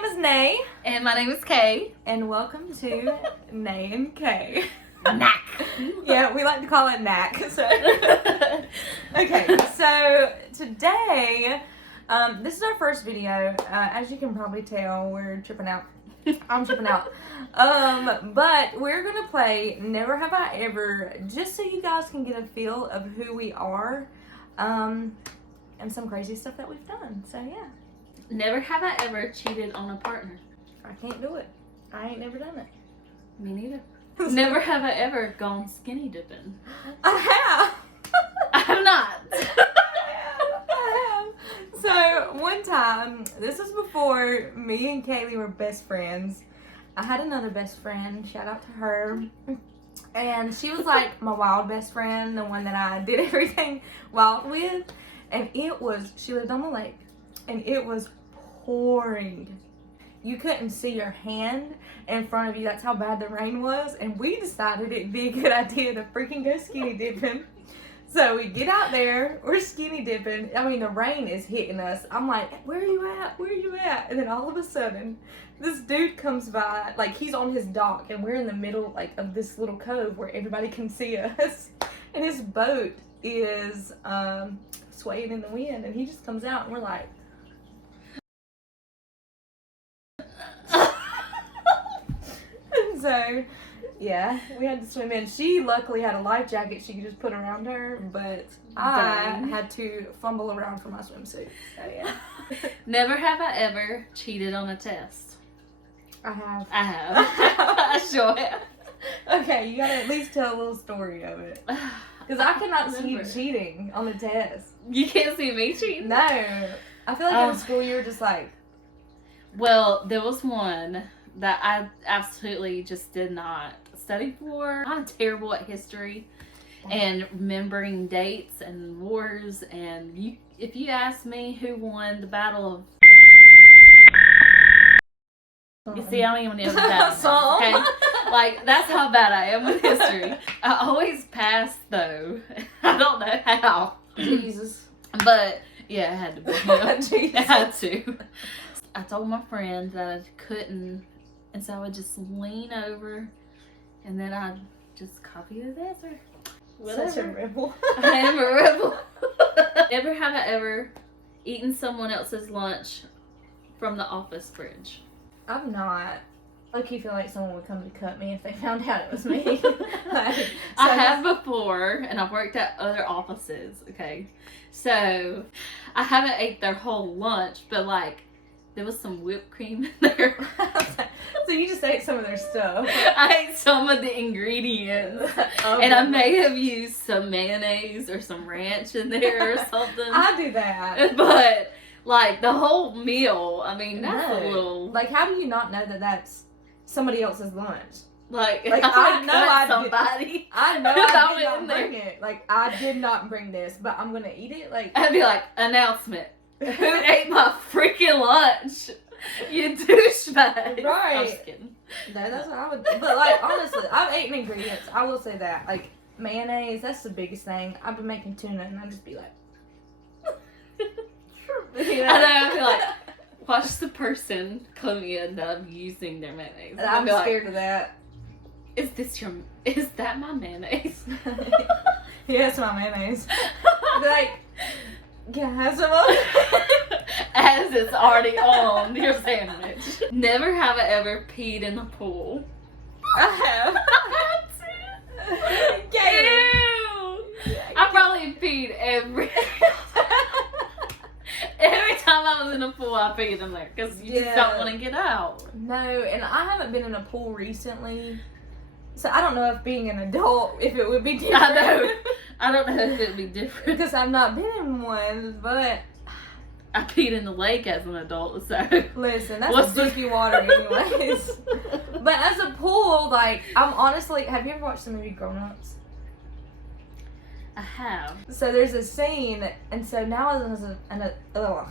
name is Nay. And my name is Kay. And welcome to Nay and Kay. Knack. Yeah, we like to call it knack. So. Okay, so today, this is our first video. As you can probably tell, we're tripping out. I'm tripping out. But we're going to play Never Have I Ever, just so you guys can get a feel of who we are, and some crazy stuff that we've done. So, yeah. Never have I ever cheated on a partner. I can't do it. I ain't never done it. Me neither. Never have I ever gone skinny dipping. I have. I have not. I have. So, one time, this was before me and Kaylee were best friends. I had another best friend, shout out to her. And she was like my wild best friend, the one that I did everything wild with. And she lived on the lake, and it was pouring. You couldn't see your hand in front of you. That's how bad the rain was. And we decided it'd be a good idea to freaking go skinny dipping. So we get out there, we're skinny dipping. I mean, the rain is hitting us. I'm like, where are you at? Where are you at? And then all of a sudden, this dude comes by, like he's on his dock, and we're in the middle like of this little cove where everybody can see us. And his boat is swaying in the wind, and he just comes out, and we're like, so, yeah, we had to swim in. She luckily had a life jacket she could just put around her, but I had to fumble around for my swimsuit. So, yeah. Never have I ever cheated on a test. I have. I have. I sure have. Okay, you gotta at least tell a little story of it. Because I cannot see you cheating on the test. You can't see me cheating? No. I feel like in school you were just like... Well, there was one that I absolutely just did not study for. I'm terrible at history and remembering dates and wars, and if you ask me who won the Battle of... You see, I don't even know that. Okay? Like, that's how bad I am with history. I always pass, though. I don't know how. Jesus. But, yeah, it had to be. Jesus. I had to. I told my friend that I couldn't, and so I would just lean over, and then I'd just copy the answer. Whatever. Such a rebel. I am a rebel. Never have I ever eaten someone else's lunch from the office fridge. I've not. Low-key feel like someone would come to cut me if they found out it was me. I have before, and I've worked at other offices, okay? So, I haven't ate their whole lunch, but like, there was some whipped cream in there. So you just ate some of their stuff. I ate some of the ingredients. And I may have used some mayonnaise or some ranch in there or something. I do that. But, like, the whole meal, I mean, that's a little... Like, how do you not know that that's somebody else's lunch? Like I know I somebody. I know I did not bring it. Like, I did not bring this, but I'm gonna eat it. Like, I'd be like, announcement. Who ate my freaking lunch? You douchebag. Right. I'm just kidding. No, that's what I would do. But, like, honestly, I've eaten ingredients. I will say that. Like, mayonnaise, that's the biggest thing. I've been making tuna, and I'd just be like... You know? I know, I'd be like, watch the person come in of using their mayonnaise. And I'm scared of that. Is that my mayonnaise? Yeah, it's my mayonnaise. Like, can I have some of it? As it's already on your sandwich. Never have I ever peed in the pool. I have. Ew. I probably peed every time I was in a pool. I peed in there because you just don't want to get out. No, and I haven't been in a pool recently, so I don't know if being an adult, if it would be different. I know. I don't know if it would be different because I've not been in one, but I peed in the lake as an adult, so... Listen, that's dirty water anyways. But as a pool, like, I'm honestly... Have you ever watched the movie Grown Ups? I have. So there's a scene, and so now as an adult,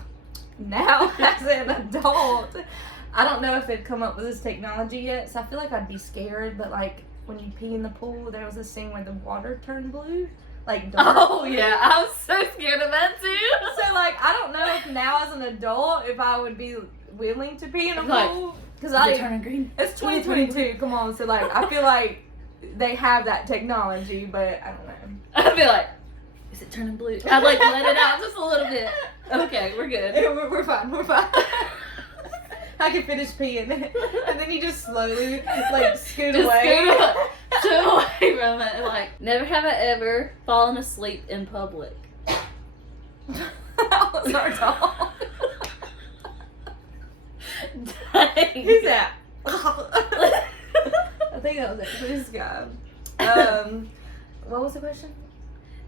I don't know if they've come up with this technology yet, so I feel like I'd be scared, but like, when you pee in the pool, there was a scene where the water turned blue. Like, oh yeah, I'm so scared of that too. So like, I don't know if now as an adult, if I would be willing to pee in a Like, pool. Because Is it turning green? it's 2022. Come on, so like I feel like they have that technology, but I don't know. I'd be like, is it turning blue? I'd like let it out just a little bit. Okay, we're good. We're fine. We're fine. I can finish peeing, and then you just slowly like scoot Just away. scoot away from it. Like, never have I ever fallen asleep in public. That was our dog. Dang. Who's that? I think that was actually this guy. What was the question?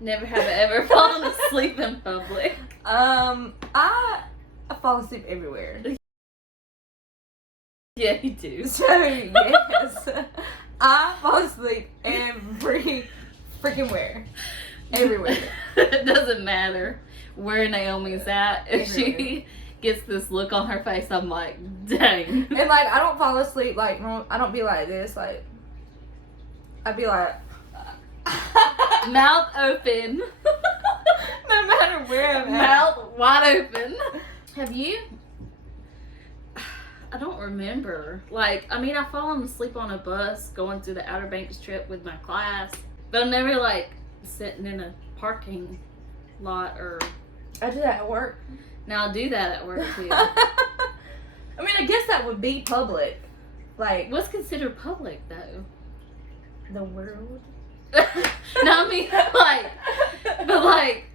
Never have I ever fallen asleep in public. I fall asleep everywhere. Yeah, you do. So yes, I fall asleep every freaking where, everywhere. It doesn't matter where Naomi's at. If Everywhere. she gets this look on her face, I'm like, dang. And like I don't fall asleep like I don't be like this. Like I'd be like Mouth open. no matter where I'm at. Mouth wide open. Have you? I don't remember. Like, I mean, I've fallen asleep on a bus going through the Outer Banks trip with my class, but I'm never like sitting in a parking lot or. I do that at work. Now I do that at work too. I mean, I guess that would be public. Like What's considered public though? the world. No, I mean but like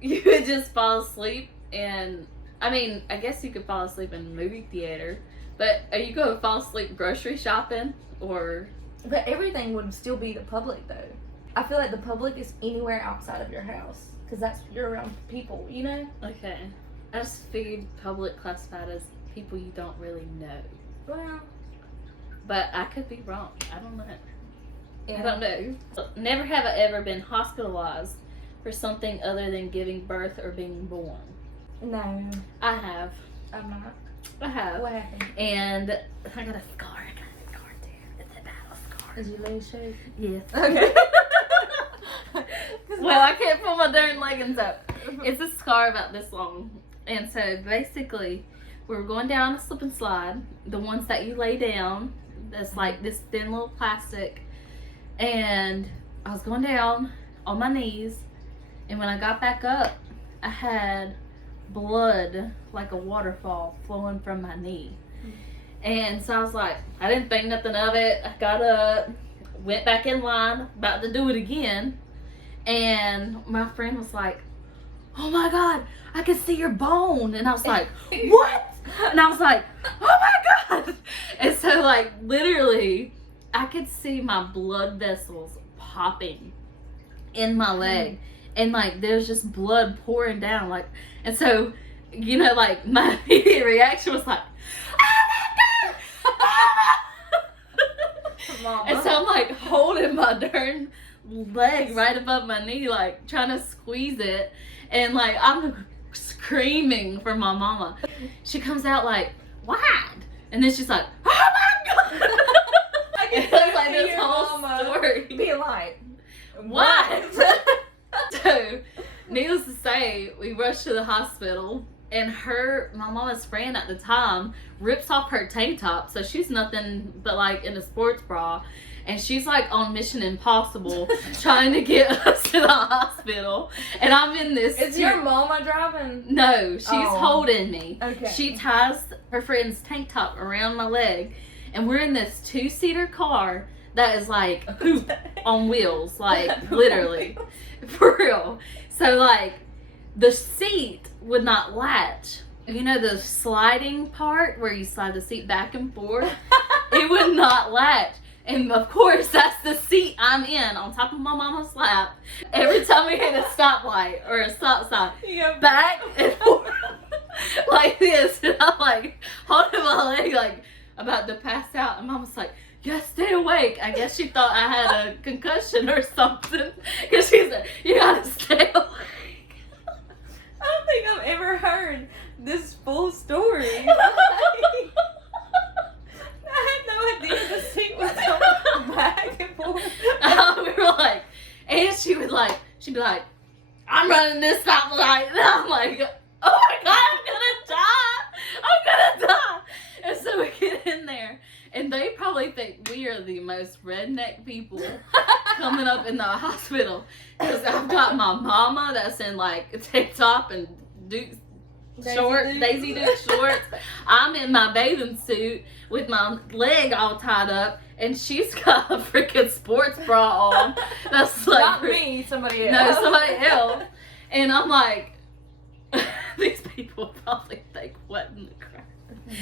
you would just fall asleep, and I mean, I guess you could fall asleep in a movie theater, but are you going to fall asleep grocery shopping or? But everything would still be the public though. I feel like the public is anywhere outside of your house because that's you're around people, you know. Okay, I just figured public classified as people you don't really know, Well, but I could be wrong. I don't know. yeah. I don't know. Never have I ever been hospitalized for something other than giving birth or being born. No, I have. I'm not. I have. What happened? And I got a scar. Too. It's a battle scar. Is your leg shake? Yes. Okay. Well, I can't pull my darn leggings up. It's a scar about this long. And so basically, we were going down a slip and slide. The ones that you lay down. That's like this thin little plastic. And I was going down on my knees. And when I got back up, I had blood like a waterfall flowing from my knee. And so I was like, I didn't think nothing of it. I got up, went back in line, about to do it again. And my friend was like, oh my God, I can see your bone. And I was like, what? And I was like, oh my God. And so like literally I could see my blood vessels popping in my leg. And like there's just blood pouring down, like, and so, you know, like my immediate reaction was like, oh my God! Mama. And so I'm like holding my darn leg right above my knee, like trying to squeeze it, and like I'm screaming for my mama. She comes out like, what? And then she's like, oh my God! I can It was like see this your whole mama story. being like, What? So, needless to say, we rushed to the hospital, and my mama's friend at the time rips off her tank top, so she's nothing but like in a sports bra, and she's like on Mission Impossible trying to get us to the hospital, and I'm in this. Is your mama driving? No, she's Oh. holding me. Okay. She ties her friend's tank top around my leg, and we're in this 2-seater car that is like poop on wheels, like literally. For real. So like the seat would not latch. You know the sliding part where you slide the seat back and forth? It would not latch. And of course that's the seat I'm in on top of my mama's lap. Every time we hit a stoplight or a stop sign, back and forth like this. And I'm like holding my leg like about to pass out, and mama's like, yeah, stay awake. I guess she thought I had a concussion or something. Because she said, you gotta stay awake. I don't think I've ever heard this full story. I had no idea the seat was going back and forth. We were like, and she'd be like, I'm running this stoplight. And I'm like, oh my God, I'm gonna die. I'm gonna die. we are the most redneck people coming up in the hospital. Because I've got my mama that's in like tank top and Daisy Duke shorts. I'm in my bathing suit with my leg all tied up, and she's got a freaking sports bra on. That's like not me, somebody else. No, somebody else. And I'm like, these people probably think, what in the crap?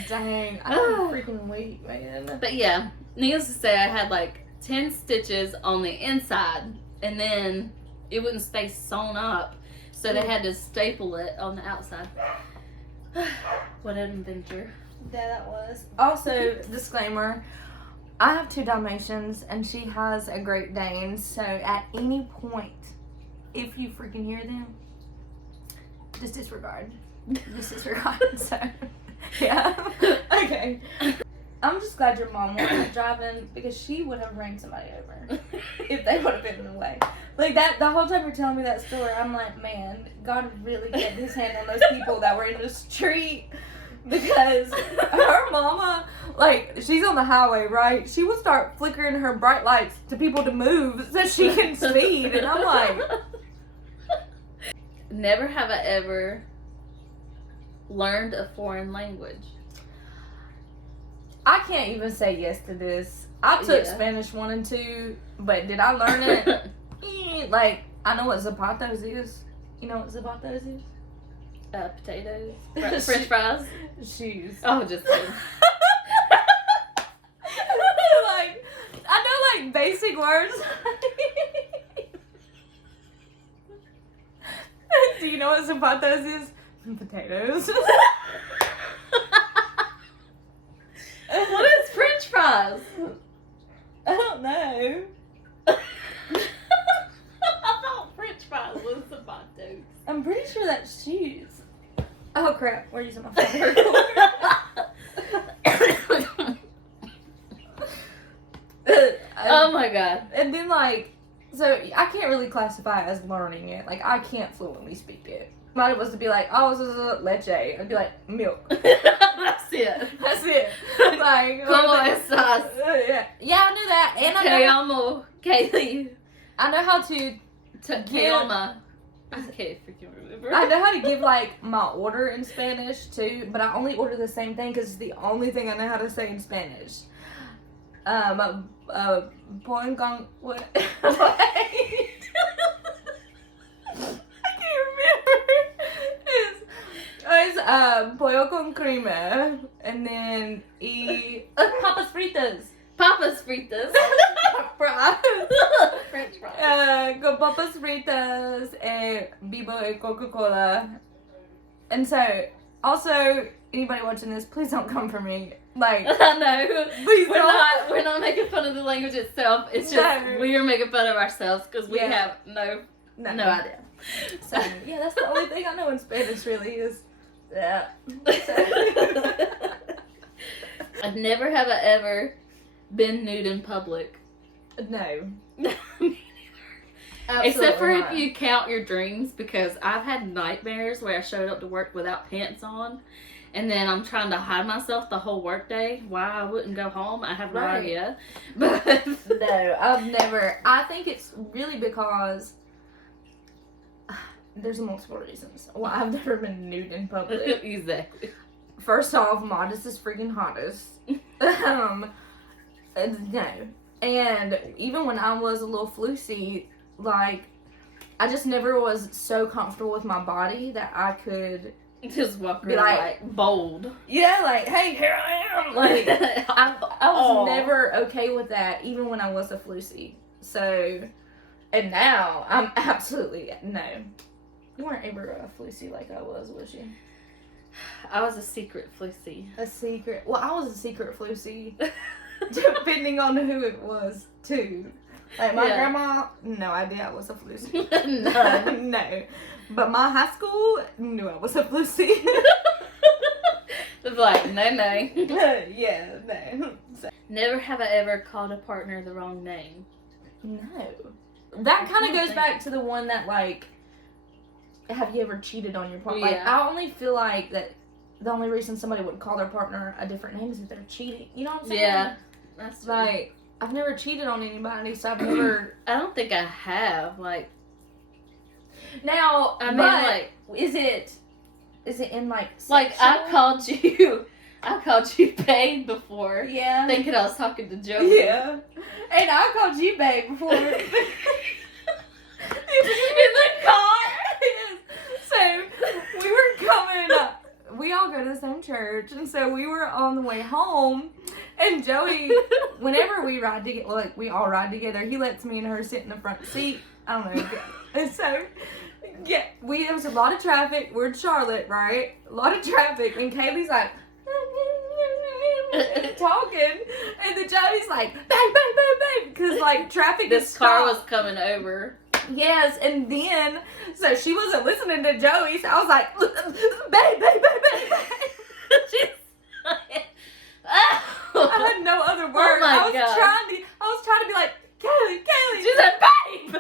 Dang, I can't freaking wait, man. But yeah, needless to say, I had like 10 stitches on the inside, and then it wouldn't stay sewn up, so they had to staple it on the outside. What an adventure. Yeah, that was. Also, disclaimer, I have 2 Dalmatians, and she has a Great Dane, so at any point, if you freaking hear them, just disregard. Just disregard, so, yeah. Okay. I'm just glad your mom wasn't driving, because she would have ran somebody over if they would have been in the way. Like, that, the whole time you're telling me that story, I'm like, man, God really get his hand on those people that were in the street, because her mama, like, she's on the highway, right? She would start flickering her bright lights to people to move so she can speed, and I'm like... Never have I ever learned a foreign language. I can't even say yes to this. I took Spanish 1 and 2, but did I learn it? Like, I know what zapatos is. You know what zapatos is? Potatoes. French fries. Shoes. Oh, just kidding. Like, I know like basic words. Do you know what zapatos is? Potatoes. What is French fries? I don't know. I thought French fries was zapatos. I'm pretty sure that's shoes. Oh crap, we're using my phone. Oh my god. And then like, so I can't really classify it as learning it. Like, I can't fluently speak it. Mine was to be like, oh, this is leche. I'd be like, milk. That's it. That's it. Like, Como estas? Yeah, I knew that. And Te amo, Kaylee. I know how to Te amo. I can't freaking remember. I know how to give like my order in Spanish too, but I only order the same thing because it's the only thing I know how to say in Spanish. Point con what? I can't remember. It's pollo con crema, and then papas fritas. Papas fritas. Fries. French fries. Con papas fritas, Bibo and Coca-Cola. And so, also, anybody watching this, please don't come for me. Like, I know. Please We're not making fun of the language itself. It's just we are making fun of ourselves because we have no idea. So, yeah, that's the only thing I know in Spanish really is. Yeah. I've never have I ever been nude in public. No. Except for not. if you count your dreams, because I've had nightmares where I showed up to work without pants on, and then I'm trying to hide myself the whole workday. Why I wouldn't go home, I have no idea. But no, I've never. I think it's really because there's multiple reasons why I've never been nude in public. Exactly. First off, modest is freaking hottest. No. And even when I was a little floosy, like, I just never was so comfortable with my body that I could just walk be around like bold. Yeah, like, hey, here I am. Like, I was never okay with that, even when I was a floosy. So, and now I'm absolutely no. You weren't ever a floosy like I was you? I was a secret floosy. A secret. Well, I was a secret floosy, depending on who it was too. Like my grandma, no idea I was a floosy. No. But my high school knew I was a floosy. They're like, no. Yeah, no. So. Never have I ever called a partner the wrong name. No. That kind of goes back to the one that, like, have you ever cheated on your partner? Like, I only feel like that the only reason somebody would call their partner a different name is if they're cheating. You know what I'm saying? Yeah. That's like, I've never cheated on anybody, so I've never. I don't think I have. Like, Now, I mean, but like, is it in like I called you babe before, Yeah. thinking I was talking to Joey. Yeah. And I called you babe before. In the car. So we were coming up. We all go to the same church, and so we were on the way home. And Joey, whenever we ride together, like we all ride together, he lets me and her sit in the front seat. I don't know. And so, yeah, there was a lot of traffic. We're in Charlotte, right? A lot of traffic, and Kaylee's like talking, and then Joey's like, babe, babe, babe, babe, because like traffic. This car was coming over. Yes, and then so she wasn't listening to Joey, so I was like, babe, babe, babe, babe, babe. She's like, I had no other word. my I was trying to be like, Kaylee. She said, babe.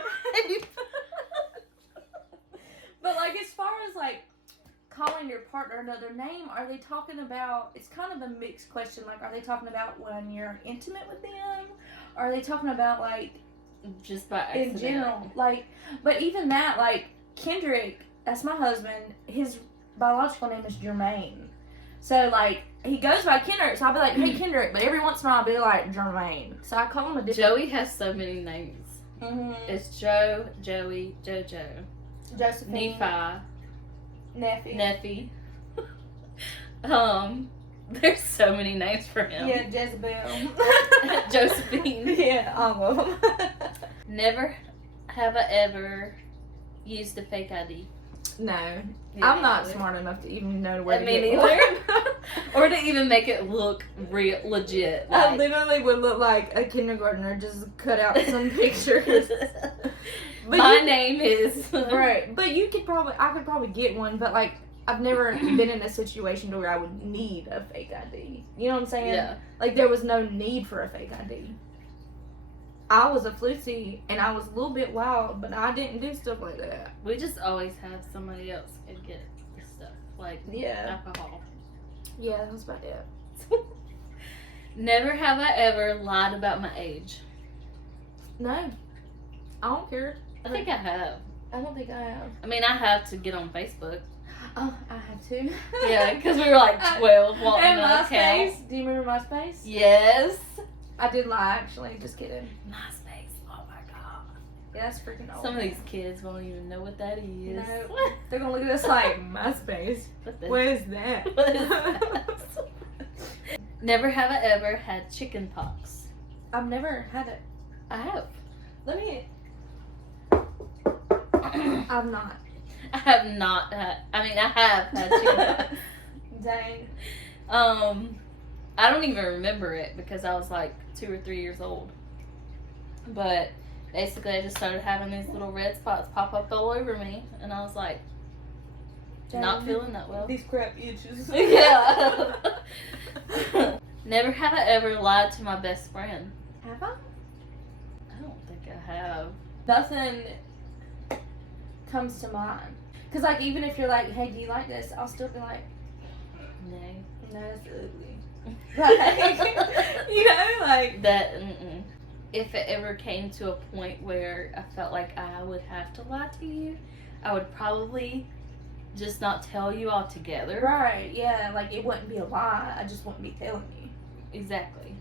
But like as far as like calling your partner another name, are they talking about? It's kind of a mixed question. Like, are they talking about when you're intimate with them? Or are they talking about like Just by accident. in general? Like, but even that, like Kendrick, that's my husband. His biological name is Jermaine. So like he goes by Kendrick, so I'll be like, hey Kendrick, but every once in a while I'll be like Jermaine. So I call him a different. Joey has so many names. Mm-hmm. It's Joe, Joey, JoJo, Josephine, Nephi. There's so many names for him. Yeah, Jezebel. Josephine. Yeah, all of them. Never have I ever used a fake ID. No, Yeah, I'm not either. smart enough to even know where to Me get neither. one. Or to even make it look legit. I Like. literally would look like a kindergartner, just cut out some pictures. But My name is right, but I could probably get one, but like I've never been in a situation to where I would need a fake ID. You know what I'm saying? Yeah. Like there was no need for a fake ID. I was a floozy and I was a little bit wild, but I didn't do stuff like that. We just always have somebody else can get the stuff like alcohol. Yeah, that was about it. Never have I ever lied about my age. No, I don't care. I think I have. I don't think I have. I mean, I have to get on Facebook. Oh, I have to. Yeah, because we were like 12 wanting And an account. MySpace. Do you remember MySpace? Yes. I did lie, actually. Just kidding. MySpace. Oh my god. Yeah, that's freaking old. Some of these kids won't even know what that is. No. They're gonna look at us like, MySpace? What is that? What is that? Never have I ever had chicken pox. I've never had it. I have. Let me. I've not. I have not had. I mean, I have had chicken pox. Dang. I don't even remember it because I was like 2 or 3 years old. But basically, I just started having these little red spots pop up all over me, and I was like, not feeling that well. These crap itches. Yeah. Never have I ever lied to my best friend. Have I? I don't think I have. Nothing comes to mind. Because, like, even if you're like, hey, do you like this? I'll still be like, No. no, that's ugly. Like, you know, like. That, if it ever came to a point where I felt like I would have to lie to you, I would probably just not tell you altogether. Right, yeah, like it wouldn't be a lie, I just wouldn't be telling you. Exactly.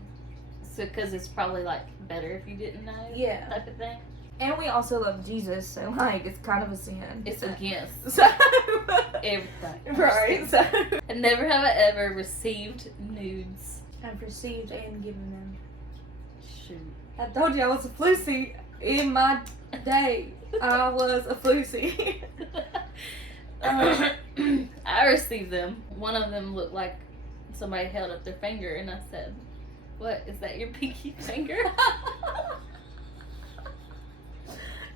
So, because it's probably like better if you didn't know. Yeah. Type of thing. And we also love Jesus, so like it's kind of a sin. It's against So everything. right, so And never have I ever received nudes. I've received and given them. Shoot. I told you I was a floozy in my day. I was a floozy. I received them. One of them looked like somebody held up their finger, and I said, "What is that? Your pinky finger?"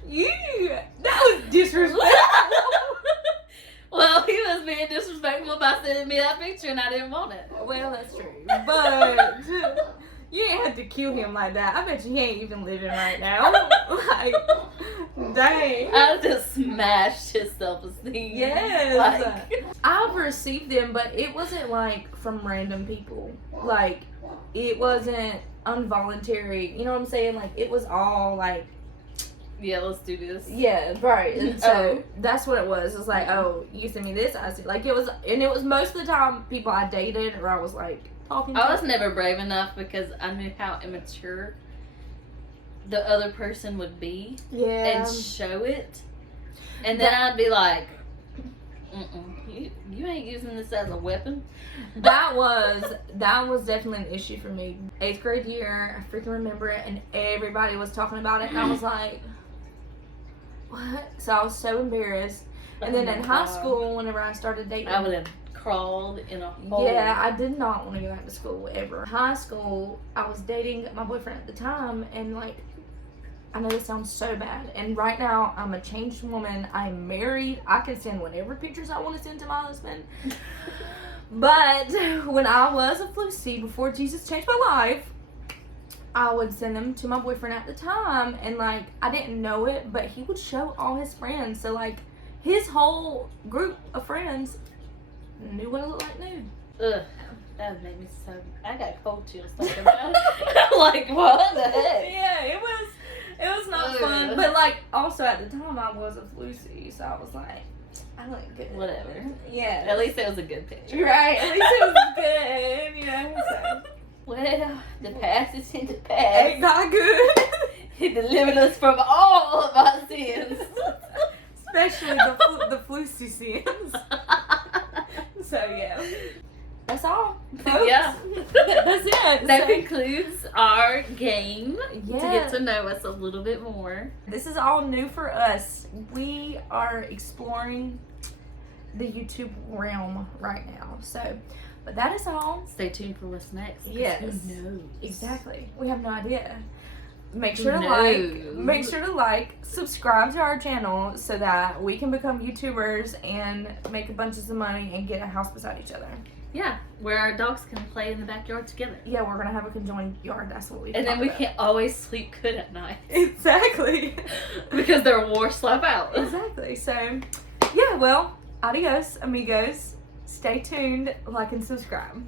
That was disrespectful. Well, he was being disrespectful by sending me that picture, and I didn't want it. Well, that's true, but you ain't have to kill him like that. I bet you he ain't even living right now. Like, dang. I just smashed his self-esteem. Yes. Like, I've received them, but it wasn't like from random people. Like, it wasn't involuntary. You know what I'm saying? Like, it was all like, Yeah, let's do this. yeah, right. And so Oh. that's what it was. It was like, oh, you send me this, I see. Like, it was, and it was most of the time people I dated or I was like talking to. I was never brave enough because I knew how immature the other person would be Yeah. and show it. And then I'd be like, you ain't using this as a weapon. That was definitely an issue for me. 8th grade year, I freaking remember it, and everybody was talking about it, and I was like, what? So I was so embarrassed. And then Oh my in high God. school, whenever I started dating, I would have crawled in a hole. yeah, I did not want to go back to school ever. High school, I was dating my boyfriend at the time, and like, I know this sounds so bad, and right now I'm a changed woman. I'm married. I can send whatever pictures I want to send to my husband. But when I was a Lucy, before Jesus changed my life, I would send them to my boyfriend at the time, and like, I didn't know it, but he would show all his friends. So like, his whole group of friends knew what I looked like nude. Ugh, that made me so. I got cold chills thinking about it. Like, what the heck? Yeah, it was not Ugh. fun. But like, also at the time I was a Lucy, so I was like, I look good. Whatever. Yeah. At least it was a good picture. Right, at least it was good, you know. So. Well, the past is in the Ain't past. not good. He delivered us from all of our sins. Especially the Lucy scenes. So yeah. That's all. Folks. Yeah. That's it. That So, concludes our game to yeah. get to know us a little bit more. This is all new for us. We are exploring the YouTube realm right now. So, but that is all. Stay tuned for what's next. 'Cause Yes. Who knows? Exactly. We have no idea. Make Who sure to knows? like, subscribe to our channel so that we can become YouTubers and make a bunch of money and get a house beside each other. Yeah, where our dogs can play in the backyard together. Yeah, we're gonna have a conjoined yard. That's what we. And then talked we about. can always sleep good at night. Exactly. Because they're war slap out. Exactly. So, yeah. Well, adios, amigos. Stay tuned. Like and subscribe.